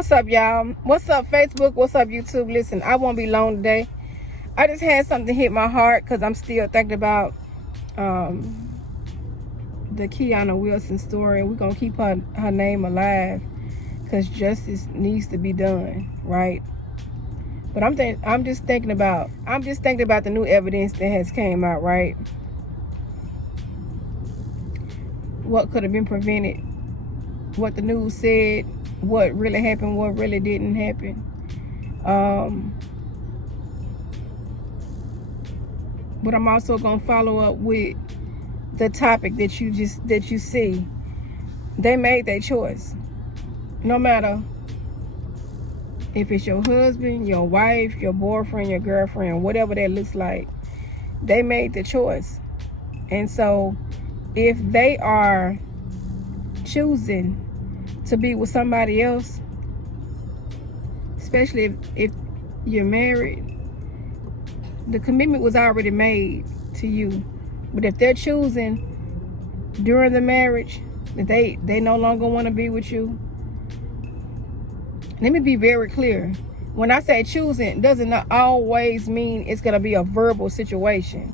What's up, y'all? What's up, Facebook? What's up, YouTube? Listen, I won't be long today. I just had something hit my heart because I'm still thinking about the Keiona Wilson story. We're going to keep her name alive because justice needs to be done, right? But I'm just thinking about the new evidence that has came out, right? What could have been prevented, what the news said, what really happened, what really didn't happen. But I'm also gonna follow up with the topic that you see. They made their choice. No matter if it's your husband, your wife, your boyfriend, your girlfriend, whatever that looks like, they made the choice. And so if they are choosing to be with somebody else, especially if you're married, the commitment was already made to you. But if they're choosing during the marriage that they no longer want to be with you, let me be very clear. When I say choosing, it doesn't always mean it's going to be a verbal situation.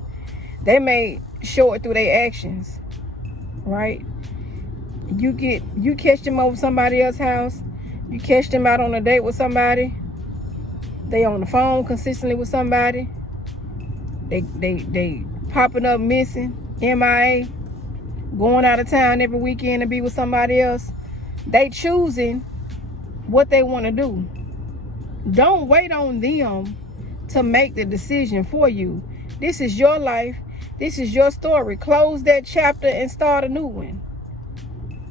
They may show it through their actions, right? You catch them over somebody else's house. You catch them out on a date with somebody. They on the phone consistently with somebody. They popping up missing, MIA, going out of town every weekend to be with somebody else. They choosing what they want to do. Don't wait on them to make the decision for you. This is your life. This is your story. Close that chapter and start a new one.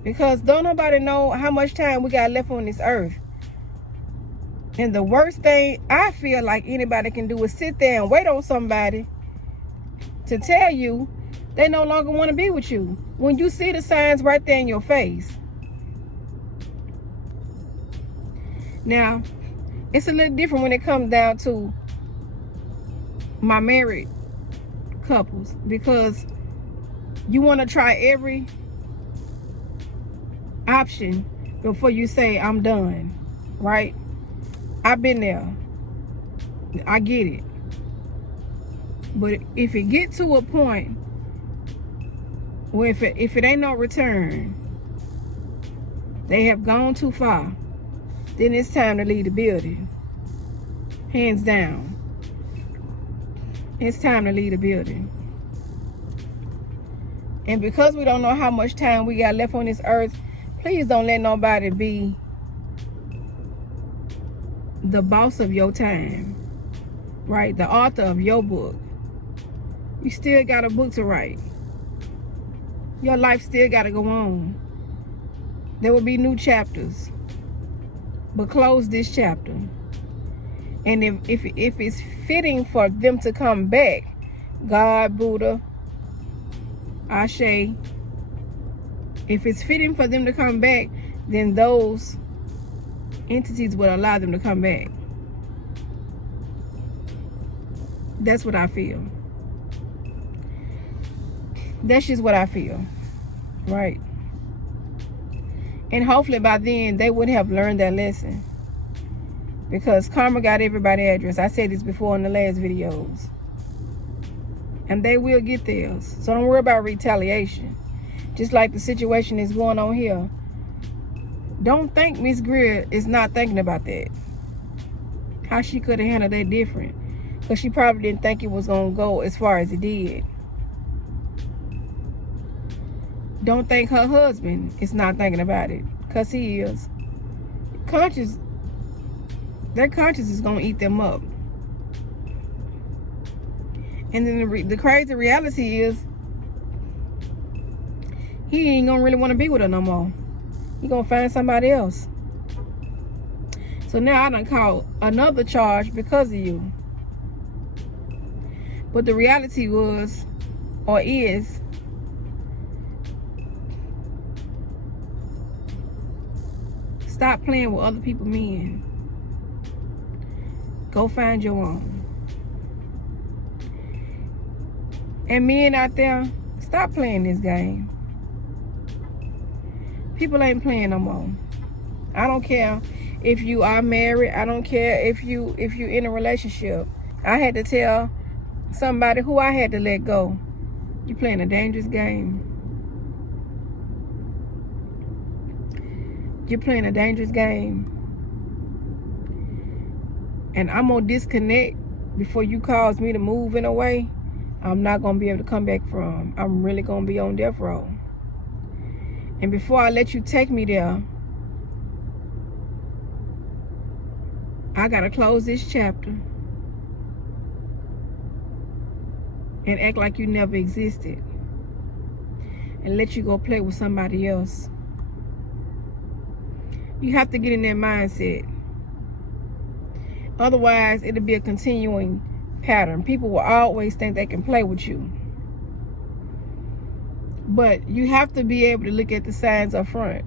Because don't nobody know how much time we got left on this earth. And the worst thing I feel like anybody can do is sit there and wait on somebody to tell you they no longer want to be with you when you see the signs right there in your face. Now, it's a little different when it comes down to my married couples, because you want to try every option before you say I'm done, right? I've been there. I get it. But if it get to a point where if it ain't no return, they have gone too far, then it's time to leave the building. Hands down. It's time to leave the building. And because we don't know how much time we got left on this earth, please don't let nobody be the boss of your time, right? The author of your book. You still got a book to write. Your life still got to go on. There will be new chapters. But close this chapter. And if it's fitting for them to come back, God, Buddha, Ashe, if it's fitting for them to come back, then those entities will allow them to come back. That's what I feel. That's just what I feel, right? And hopefully by then they would have learned that lesson, because karma got everybody's address. I said this before in the last videos, and they will get theirs. So don't worry about retaliation. Just like the situation is going on here. Don't think Miss Greer is not thinking about that. How she could have handled that different, because she probably didn't think it was going to go as far as it did. Don't think her husband is not thinking about it, because he is. Their conscience is going to eat them up. And then the crazy reality is, he ain't going to really want to be with her no more. He going to find somebody else. So now I done caught another charge because of you. But the reality was, or is, stop playing with other people's men. Go find your own. And men out there, stop playing this game. People ain't playing no more. I don't care if you are married. I don't care if you're in a relationship. I had to tell somebody who I had to let go. You're playing a dangerous game. You're playing a dangerous game. And I'm going to disconnect before you cause me to move in a way I'm not going to be able to come back from. I'm really going to be on death row. And before I let you take me there, I got to close this chapter and act like you never existed and let you go play with somebody else. You have to get in that mindset. Otherwise, it'll be a continuing pattern. People will always think they can play with you. But you have to be able to look at the signs up front.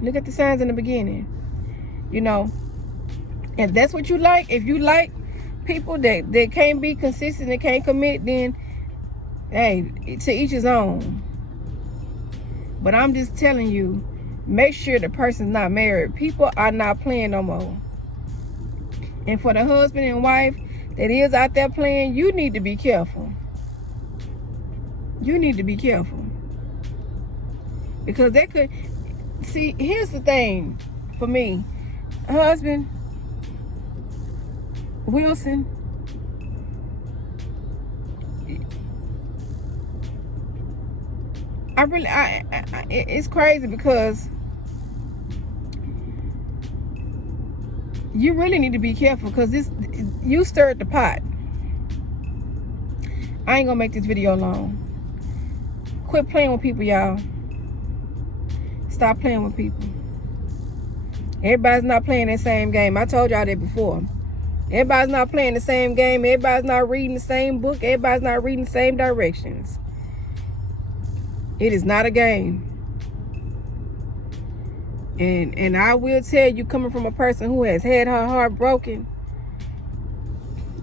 Look at the signs in the beginning. You know, if that's what you like, if you like people that can't be consistent and can't commit, then hey, to each his own. But I'm just telling you, make sure the person's not married. People are not playing no more. And for the husband and wife that is out there playing, you need to be careful. You need to be careful. Because they could... See, here's the thing for me. Husband, Wilson, it's crazy because you really need to be careful because you stirred the pot. I ain't gonna make this video long. Quit playing with people, y'all. Stop playing with people. Everybody's not playing that same game. I told y'all that before. Everybody's not playing the same game. Everybody's not reading the same book. Everybody's not reading the same directions. It is not a game. And I will tell you, coming from a person who has had her heart broken,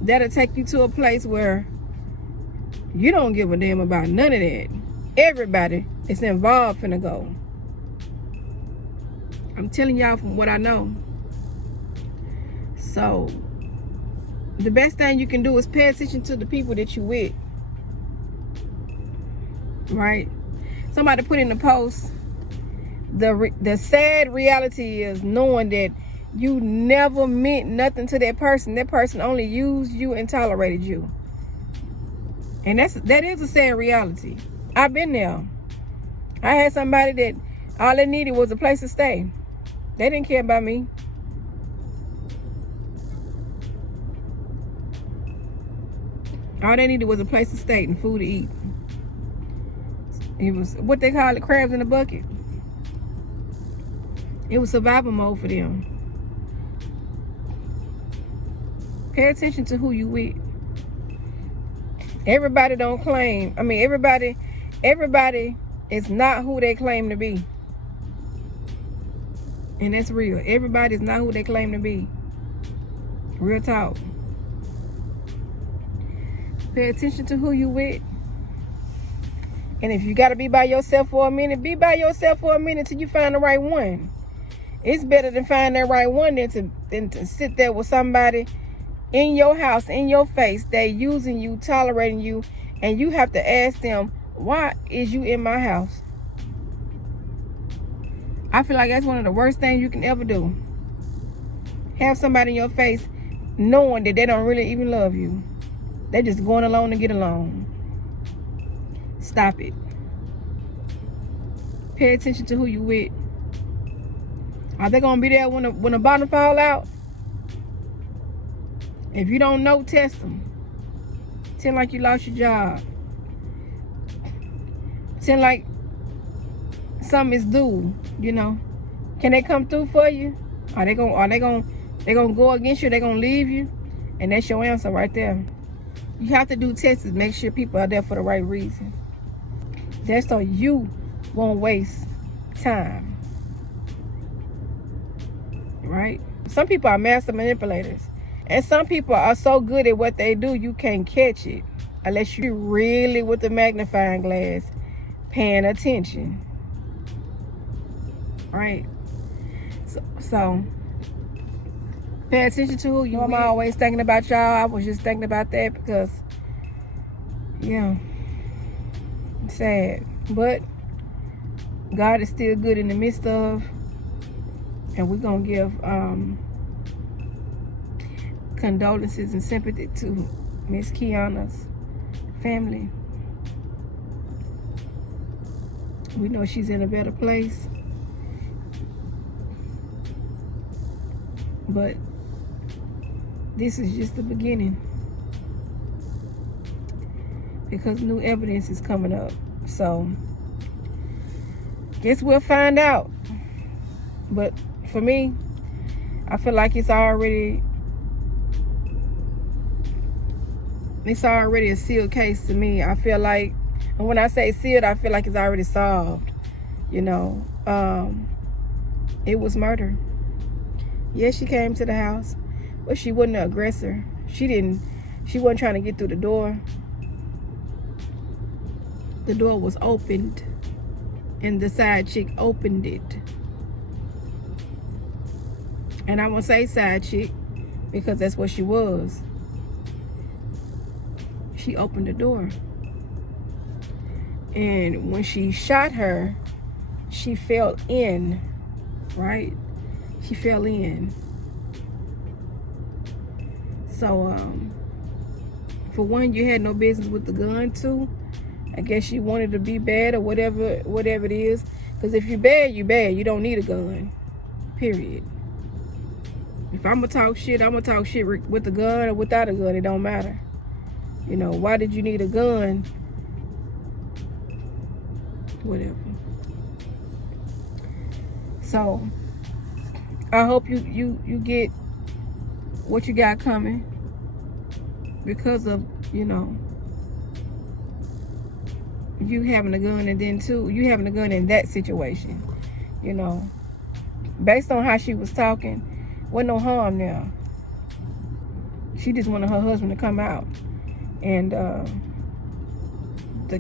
that'll take you to a place where you don't give a damn about none of that. Everybody that's involved finna go. I'm telling y'all from what I know. So, the best thing you can do is pay attention to the people that you with. Right? Somebody put in the post, the sad reality is knowing that you never meant nothing to that person. That person only used you and tolerated you. And that is a sad reality. I've been there. I had somebody that all they needed was a place to stay. They didn't care about me. All they needed was a place to stay and food to eat. It was what they call it, crabs in a bucket. It was survival mode for them. Pay attention to who you with. Everybody don't claim. I mean, everybody is not who they claim to be. And that's real. Everybody is not who they claim to be. Real talk. Pay attention to who you with. And if you got to be by yourself for a minute, be by yourself for a minute till you find the right one. It's better to find that right one than to sit there with somebody in your house, in your face, they using you, tolerating you, and you have to ask them, why is you in my house? I feel like that's one of the worst things you can ever do. Have somebody in your face knowing that they don't really even love you. They're just going along to get along. Stop it. Pay attention to who you with. Are they gonna be there when the bottom fall out? If you don't know, test them. Pretend like you lost your job. Pretend like something is due. You know, can they come through for you? Are they gonna go against you? They gonna leave you? And that's your answer right there. You have to do tests to make sure people are there for the right reason. That's so you won't waste time. Right? Some people are master manipulators. And some people are so good at what they do, you can't catch it. Unless you really with the magnifying glass paying attention. Right? So Pay attention to who you I'm always thinking about y'all. I was just thinking about that because, yeah, it's sad. But God is still good in the midst of, and we're going to give condolences and sympathy to Miss Keiona's family. We know she's in a better place. But this is just the beginning, because new evidence is coming up. So guess we'll find out. But for me, I feel like it's already a sealed case to me. I feel like, and when I say sealed, I feel like it's already solved. You know, it was murder. Yes, she came to the house, but she wasn't the aggressor. She wasn't trying to get through the door. The door was opened, and the side chick opened it. And I won't say side chick because that's what she was. She opened the door. And when she shot her, she fell in, right? She fell in. So, for one, you had no business with the gun, too. I guess you wanted to be bad or whatever it is. Because if you're bad, you're bad. You don't need a gun, period. If I'm going to talk shit, I'm going to talk shit with a gun or without a gun. It don't matter. You know, why did you need a gun? Whatever. So, I hope you get what you got coming because of, you know, you having a gun, and then too, you having a gun in that situation. You know, based on how she was talking, wasn't no harm there. She just wanted her husband to come out. And the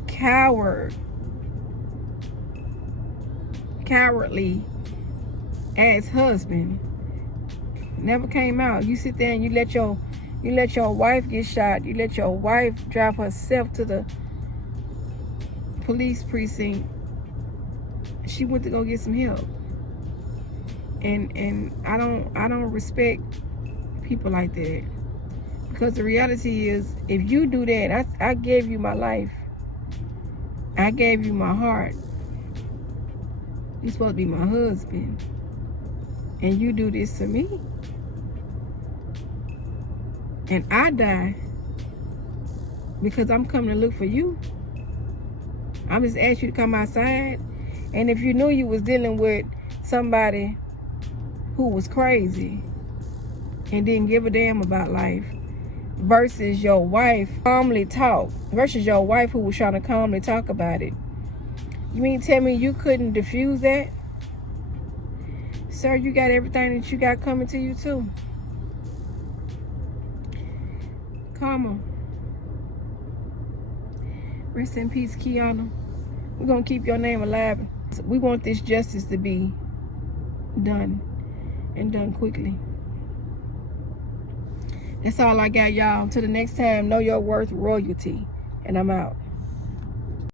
cowardly ass husband never came out. You sit there and you let your wife get shot. You let your wife drive herself to the police precinct. She went to go get some help. And I don't respect people like that. Because the reality is, if you do that, I gave you my life. I gave you my heart. You're supposed to be my husband. And you do this to me. And I die because I'm coming to look for you. I'm just asking you to come outside. And if you knew you was dealing with somebody who was crazy and didn't give a damn about life, versus your wife calmly talk, versus your wife who was trying to calmly talk about it, you mean tell me you couldn't diffuse that? Sir, you got everything that you got coming to you too. Karma. Rest in peace, Keiona. We're going to keep your name alive. We want this justice to be done, and done quickly. That's all I got, y'all. Until the next time, know your worth, royalty. And I'm out.